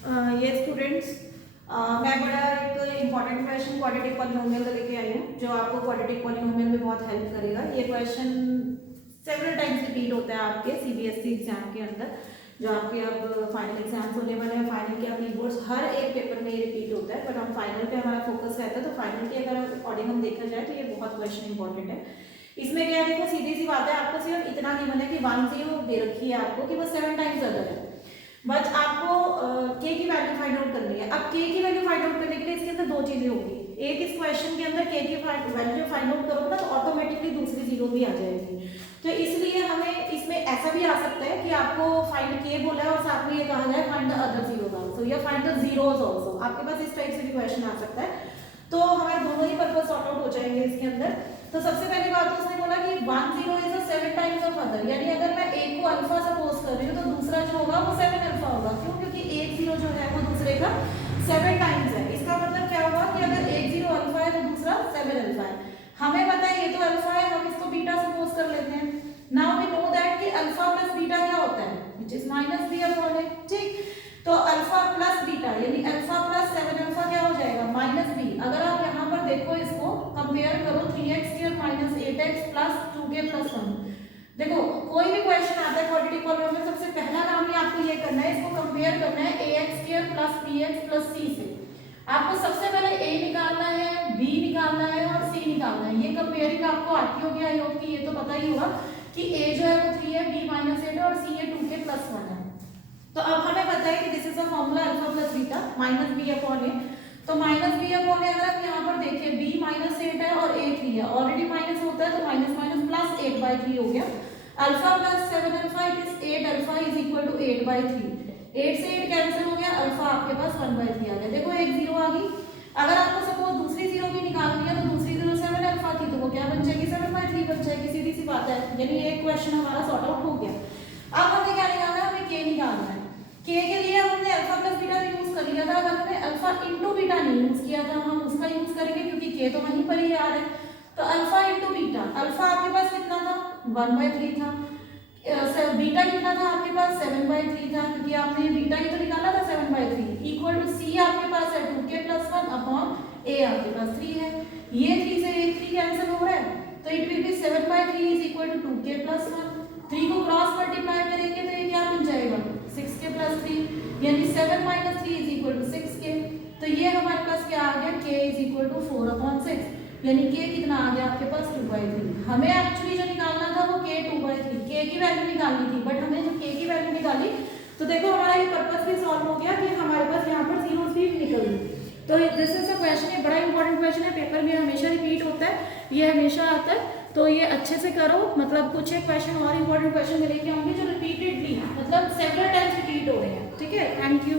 ये स्टूडेंट्स, मैं बड़ा एक इम्पॉर्टेंट क्वेश्चन क्वाड्रेटिक पॉलिनोमियल का लेके आई हूँ जो आपको क्वाड्रेटिक पॉलिनोमियल में बहुत हेल्प करेगा। ये क्वेश्चन सेवरल टाइम्स रिपीट होता है आपके सीबीएसई एग्जाम के अंदर, जो आपके अब फाइनल एग्जाम्स होने वाले हैं। फाइनल के अपनी बोर्ड्स हर एक पेपर में ये रिपीट होता है, बट हम फाइनल पे हमारा फोकस रहता है, तो फाइनल के अगर अकॉर्डिंग हम देखा जाए तो ये बहुत क्वेश्चन इंपॉर्टेंट है। इसमें क्या देखो, सीधी सी बात है, आपको सिर्फ इतना गिवन है कि 1 0 दे रखी है आपको कि वो 7 टाइम्स अदर है, बट आपको के की वैल्यू फाइंड आउट करनी है। अब के की वैल्यू फाइंड आउट करने के लिए इसके अंदर दो चीजें होगी। एक, इस क्वेश्चन के अंदर के की वैल्यू फाइंड आउट करोगे ना तो ऑटोमेटिकली दूसरी जीरो भी आ जाएगी, तो इसलिए हमें इसमें ऐसा भी आ सकता है कि आपको फाइंड के बोला है और साथ में ये कहा जाए find the other zeros also या फाइंड द जीरोस आल्सो। आपके पास इस टाइप से भी क्वेश्चन आ सकता है, तो हमारे दोनों ही पर्पस सॉर्ट आउट हो जाएंगे इसके अंदर। तो सबसे पहली बात तो उसने बोला कि 1 0 is a 7 times of other, यानी अगर मैं एक को अल्फा सपोज कर रही हूँ तो दूसरा जो होगा वो 7 अल्फा होगा। क्यों? क्योंकि एक 0 जो है वो दूसरे का 7 टाइम्स है। इसका मतलब क्या होगा कि अगर एक 0 अल्फा है तो दूसरा 7 अल्फा है। हमें पता है ये तो अल्फा है, हम इसको बीटा सपोज कर लेते हैं। नाउ वी नो दैट कि अल्फा प्लस बीटा क्या होता है, which is minus B upon A. ठीक, तो अल्फा प्लस बीटा यानी अल्फा प्लस 7 अल्फा क्या हो जाएगा, माइनस बी। अगर आप यहाँ पर देखो, इसको कंपेयर करो 3x² minus 8x plus 2k plus 1। देखो कोई भी क्वेश्चन आता है क्वाड्रेटिक पॉलिनोमियल, सबसे पहला काम ही आपको ये करना है, इसको कंपेयर करना है ax² plus bx plus c से। आपको सबसे पहले a निकालना है, b निकालना है और c निकालना है। ये कंपेयरिंग आपको आती होगी, आई होप कि ये तो पता ही होगा कि a जो है वो 3 है, b माइनस 8 है और c है 2k प्लस 1 है। तो अब हमें पता है कि this is a formula alpha plus beta minus B upon A. तो माइनस बी अपॉन ए अगर आप यहाँ पर देखें, b माइनस 8 है और a 3 है, ऑलरेडी माइनस होता है तो माइनस माइनस प्लस 8/3 हो गया। Alpha plus 7 alpha it is 8 alpha is equal to 8/3। 8 से 8 कैंसिल हो गया, अल्फा आपके पास 1/3 आ गया। देखो एक जीरो आ गई। अगर आपको सपोज दूसरी जीरो भी निकालनी है तो दूसरी जीरो 7 अल्फा थी, तो वो क्या बन जाएगी, 7/3 बन जाएगी। सीधी सी बात है, यानी एक क्वेश्चन हमारा सॉर्ट आउट हो गया। अब हमें क्या निकालना है, हमें के निकालना है। के के लिए हमने अल्फा प्लस बीटा यूज कर लिया था, अगर हमने अल्फा इंटू बीटा नहीं यूज किया था, हम उसका यूज करेंगे क्योंकि के तो वहीं पर ही आ रहा है। तो अल्फा इंटू बीटा, अल्फा आपके पास कितना था, 1/3 था। बीटा कितना था आपके पास, 7/3 था, क्योंकि आपने बीटा ही तो निकाला था 7/3। इक्वल टू सी आपके पास है 2k प्लस 1 अपॉन ए आपके पास 3 है। ये 3 से एक 3 कैंसिल हो रहा है, तो it will be 7/3 is equal to 2k plus 1। 3 को क्रॉस मल्टीप्लाई करेंगे तो ये क्या बन जाएगा, 6k प्लस 3, यानी 7 minus 3 is equal to 6k। तो ये हमारे पास क्या आ गया, k इज इक्वल टू 4/6, यानी k कितना आ गया आपके पास 2/3। हमें एक्चुअली जो निकालना था वो k 2/3, k की वैल्यू निकालनी थी, बट हमने जब k की वैल्यू निकाली तो देखो हमारा ये पर्पस भी सॉल्व हो गया कि हमारे पास यहाँ पर जीरोस भी निकल गई। तो दिस इज अ क्वेश्चन, ये बड़ा इंपॉर्टेंट क्वेश्चन है, पेपर में हमेशा रिपीट होता है, ये हमेशा आता है, तो ये अच्छे से करो। मतलब कुछ एक क्वेश्चन और इंपॉर्टेंट क्वेश्चन मिलेंगे होंगे जो रिपीटेडली मतलब सेवरल टाइम्स रिपीट हो रहे हैं। ठीक है, थैंक यू।